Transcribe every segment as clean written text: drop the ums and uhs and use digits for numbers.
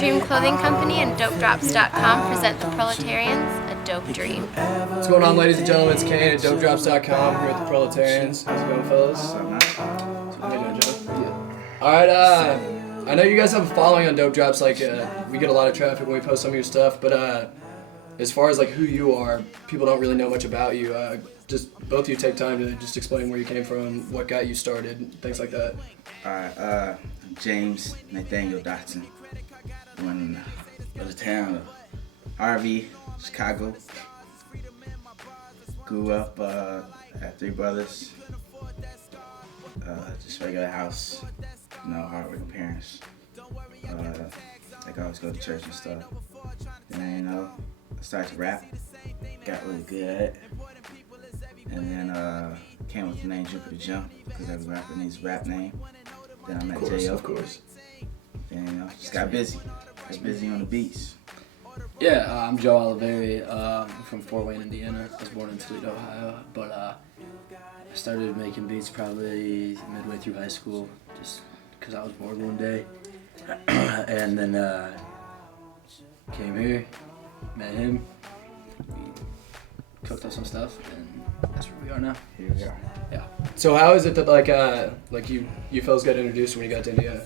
Dream Clothing Company and DopeDrops.com present the Proletarians, A Dope Dream. What's going on, ladies and gentlemen? It's Kaine at DopeDrops.com here with the Proletarians. How's it going, fellas? How you doing, Joe? Yeah. All right, I know you guys have a following on Dope Drops. Like, we get a lot of traffic when we post some of your stuff, but as far as like who you are, people don't really know much about you. Just both of you take time to just explain where you came from, what got you started, things like that. Alright, James Nathaniel Dotson. When I was a town of Harvey, Chicago. Grew up, had three brothers. Just regular house, hardworking parents. Like I always go to church and stuff. And I started to rap, got really good at it. And then came with the name Jupiter Jump, because every rapper needs a rap name. Then I met J.O. Of course. And just got busy. Got busy on the beats. Yeah, I'm Joe Oliveri. I'm from Fort Wayne, Indiana. I was born in Toledo, Ohio. But I started making beats probably midway through high school, just because I was bored one day. And then came here, met him, we cooked up some stuff, and that's where we are now. Here we are. Yeah. So how is it that like you fellas got introduced when you got to Indiana?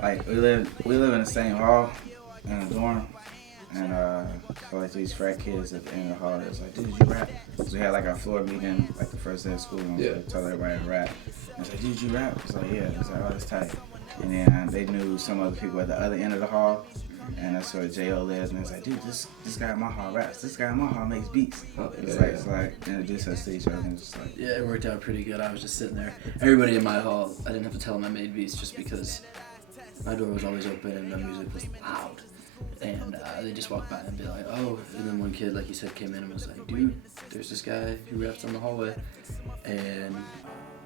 Like we live in the same hall in a dorm, and so like these frat kids at the end of the hall, it was like, dude, you rap? So we had like our floor meeting like the first day of school, and we told everybody to rap. And it's like, dude, you rap? It's like, yeah. It's like, oh, that's tight. And then they knew some other people at the other end of the hall, and that's where J.O. lives. And it's like, dude, this guy in my hall raps. This guy in my hall makes beats. It's like introduce us to each other, and it's just like, yeah, it worked out pretty good. I was just sitting there. Everybody in my hall, I didn't have to tell them I made beats just because my door was always open and the music was loud. And they just walked by and be like, oh. And then one kid, like you said, came in and was like, dude, there's this guy who raps on the hallway. And I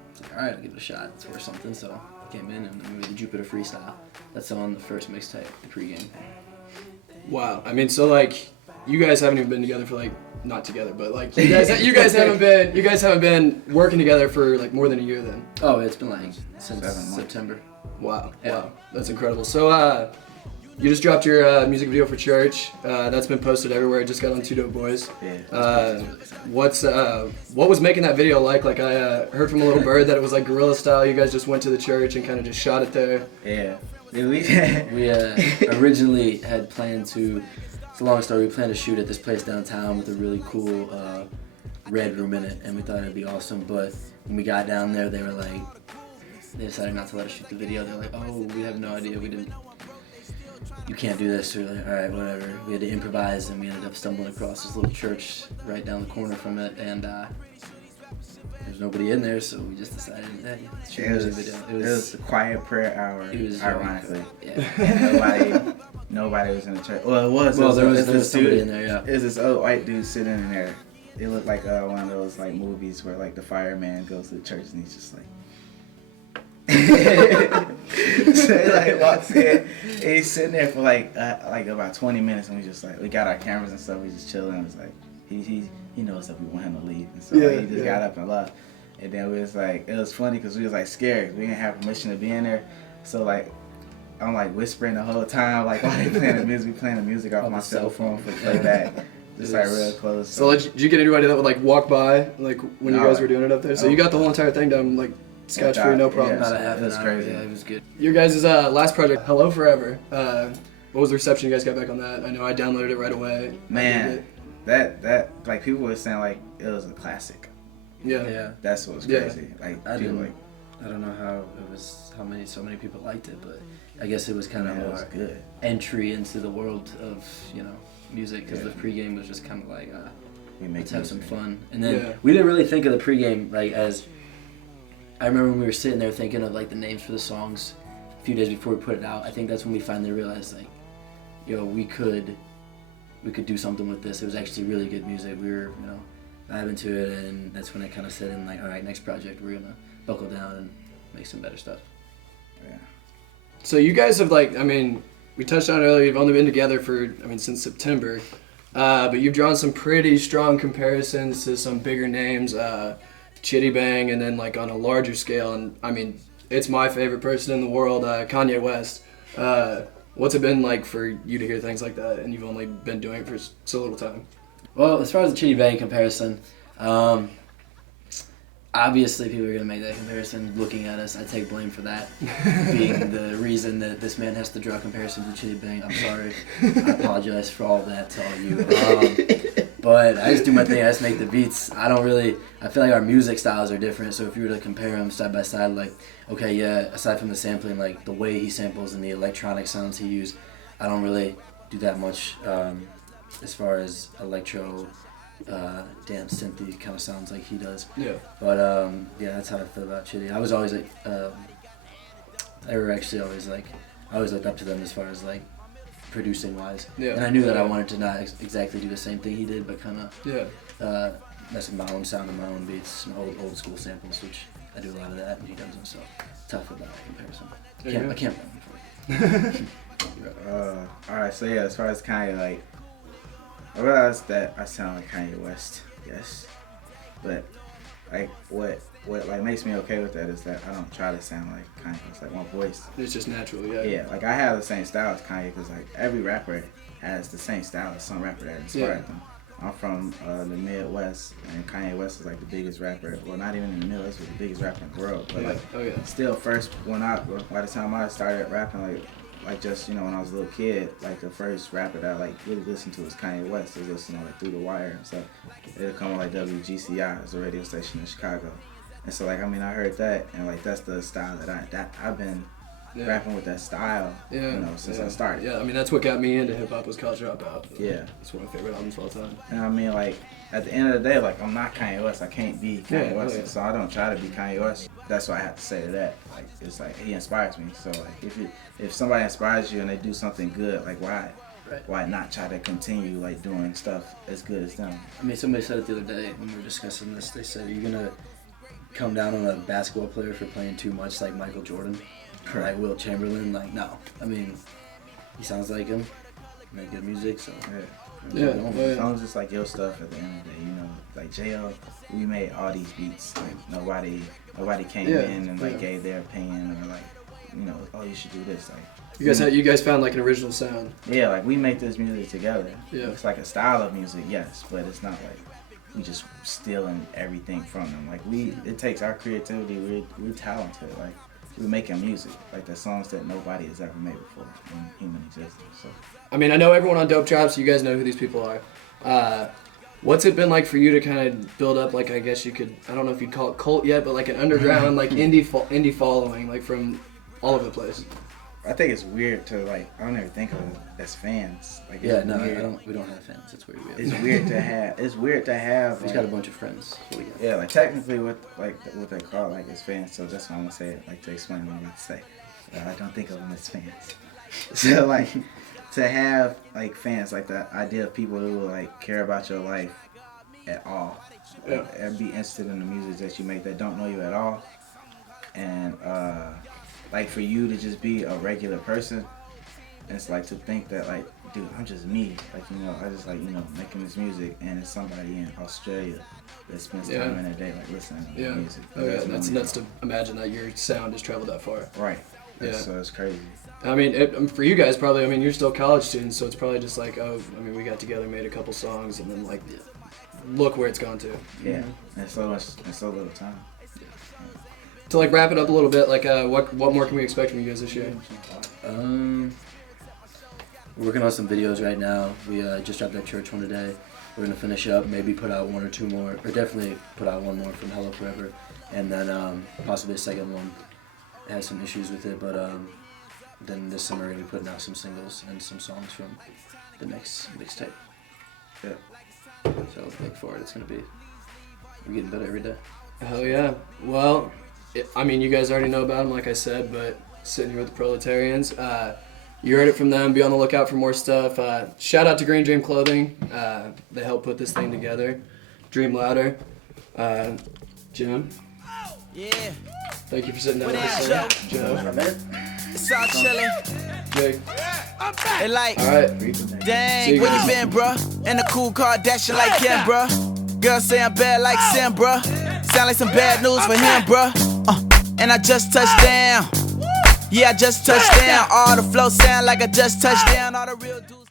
was like, all right, I'll give it a shot. It's worth something. So I came in and we made the Jupiter freestyle. That's on the first mixtape, the pregame. Wow. I mean, so like, you guys haven't even been together for like, not together, but like, you guys haven't been working together for like more than a year then. Oh, it's been like since September. Wow. Yeah. Wow. That's incredible. So, you just dropped your music video for church. That's been posted everywhere. It just got on Two Dope Boys. yeah. What was making that video like? Like I heard from a little bird that it was like guerrilla style. You guys just went to the church and kind of just shot it there. Yeah. We originally had planned to, it's a long story, we planned to shoot at this place downtown with a really cool red room in it, and we thought it'd be awesome, but when we got down there, they decided not to let us shoot the video. They're like, oh, we have no idea, you can't do this. We're like, all right, whatever. We had to improvise, and we ended up stumbling across this little church right down the corner from it, and there's nobody in there, so we just decided, hey, let's shoot a music video. It was a quiet prayer hour, it was ironically. Yeah. And nobody was in the church. Well, it was. Well, there was this somebody dude in there, yeah. It was this old white dude sitting in there. It looked like one of those like movies where like the fireman goes to the church and he's just like. So he like walks in, and he's sitting there for like about 20 minutes, and we got our cameras and stuff. We just chilling. It was like he knows that we want him to leave, and so he just got up and left. And then we was like, it was funny because we was like scared. We didn't have permission to be in there, so like I'm like whispering the whole time, like while they playing the music, we playing the music off my cell phone for playback. Just like real close. So like, did you get anybody that would like walk by like when you guys were doing it up there? So you got the whole entire thing done like scotch free, no problem. Yeah, it was crazy. Yeah, it was good. Your guys' last project, Hello Forever. What was the reception you guys got back on that? I know I downloaded it right away. Man, that like people were saying like it was a classic. Yeah. That's what was crazy. Yeah. Like I don't know how so many people liked it, but I guess it was kind of was good entry into the world of music, because the pregame was just kind of like let's have some fun, and then we didn't really think of the pregame like as. I remember when we were sitting there thinking of like the names for the songs a few days before we put it out. I think that's when we finally realized like, we could do something with this. It was actually really good music. We were vibing to it, and that's when I kind of set in like, all right, next project we're gonna buckle down and make some better stuff. Yeah. So you guys have we touched on it earlier. You've only been together for since September, but you've drawn some pretty strong comparisons to some bigger names. Chitty Bang, and then like on a larger scale, and it's my favorite person in the world, Kanye West. what's it been like for you to hear things like that, and you've only been doing it for so little time? Well, as far as the Chitty Bang comparison, obviously people are going to make that comparison looking at us. I take blame for that, being the reason that this man has to draw comparisons to Chitty Bang. I'm sorry. I apologize for all that to all you. But I just do my thing. I just make the beats. I feel like our music styles are different, so if you were to compare them side by side, like, okay, yeah, aside from the sampling, like the way he samples and the electronic sounds he uses, I don't really do that much as far as electro, dance, synthy kind of sounds like he does. Yeah. But yeah, that's how I feel about Chitty. I was always like, I always looked up to them as far as like producing wise. Yeah. And I knew that I wanted to not exactly do the same thing he did, but kind of mess with my own sound and my own beats and old school samples, which I do a lot of that, and he doesn't. So tough about that comparison. I can't blame him for it. Alright, so yeah, as far as Kanye, like, I realized that I sound like Kanye West, yes, but like what like makes me okay with that is that I don't try to sound like Kanye. It's like my voice. It's just natural, yeah. Yeah, like I have the same style as Kanye because like every rapper has the same style as some rapper that inspired them. I'm from the Midwest, and Kanye West is like the biggest rapper. Well, not even in the Midwest, but the biggest rapper in the world. But like, still, by the time I started rapping, like just, you know, when I was a little kid, like the first rapper that I like really listened to was Kanye West. I was listening like Through the Wire and stuff. It would come on like WGCI, it's a radio station in Chicago. And so like, I mean, I heard that, and like that's the style that I've been rapping with, that style, you know, since I started. Yeah, I mean, that's what got me into hip hop was College Dropout. Yeah. It's one of my favorite albums of all time. And I mean, like, at the end of the day, like, I'm not Kanye West. I can't be Kanye West, so I don't try to be Kanye West. That's what I have to say to that. Like, it's like, he inspires me. So, like, if somebody inspires you and they do something good, like, why not try to continue, like, doing stuff as good as them? I mean, somebody said it the other day when we were discussing this. They said, are you going to come down on a basketball player for playing too much like Michael Jordan? Or like Will Chamberlain? Like, no. I mean, he sounds like him. Make good music, so as long as it's like your stuff at the end of the day, you know, like JL, we made all these beats. Like nobody came in and like gave their opinion or like, you know, oh, you should do this. Like you guys found like an original sound. Yeah, like we make this music together. Yeah. It's like a style of music, yes, but it's not like we just stealing everything from them. Like it takes our creativity. We're talented. Like we're making music, like the songs that nobody has ever made before in human existence. So, I mean, I know everyone on Dope Drops, you guys know who these people are. What's it been like for you to kind of build up, like, I guess you could, I don't know if you'd call it cult yet, but like an underground, like indie following, like from all over the place? I think it's weird to like, I don't ever think of it as fans. Like, we don't have fans. It's weird. It's weird to have. He's got a bunch of friends. Yeah, like technically what they call like is fans. So that's why I'm gonna say it, like to explain what I'm about to say. I don't think of them as fans. So like to have like fans, like the idea of people who will like care about your life at all, and be interested in the music that you make, that don't know you at all, and like for you to just be a regular person, and it's like to think that like, dude, I'm just me. Like, you know, I just like, you know, making this music, and it's somebody in Australia that spends time in their day like listening to music. That's nuts to imagine that your sound has traveled that far. Right. So it's crazy. I mean, for you guys probably, I mean, you're still college students, so it's probably just like, oh, I mean, we got together, made a couple songs, and then like, look where it's gone to. Yeah. And so little time. To like wrap it up a little bit, like what more can we expect from you guys this year? We're working on some videos right now. We just dropped that church one today. We're gonna finish up, maybe put out one or two more, or definitely put out one more from Hello Forever, and then possibly a second one. It has some issues with it, but then this summer we're gonna be putting out some singles and some songs from the next mixtape. Yeah. So look forward. We're getting better every day. Hell yeah. Well, I mean, you guys already know about them, like I said, but sitting here with the Proletarians, you heard it from them. Be on the lookout for more stuff. Shout out to Green Dream Clothing. They helped put this thing together. Dream Louder. Jim. Yeah. Thank you for sitting down with us. Joe. It's all chillin'. Jake. Hey, like, All right. dang, where you been, bruh? In a cool Kardashian like Kim, bruh. Girls say I'm bad like Sim, bruh. Sound like some bad news for him, bruh. And I just touched down. Yeah, I just touched down. All the flow sound like I just touched down. All the real dudes.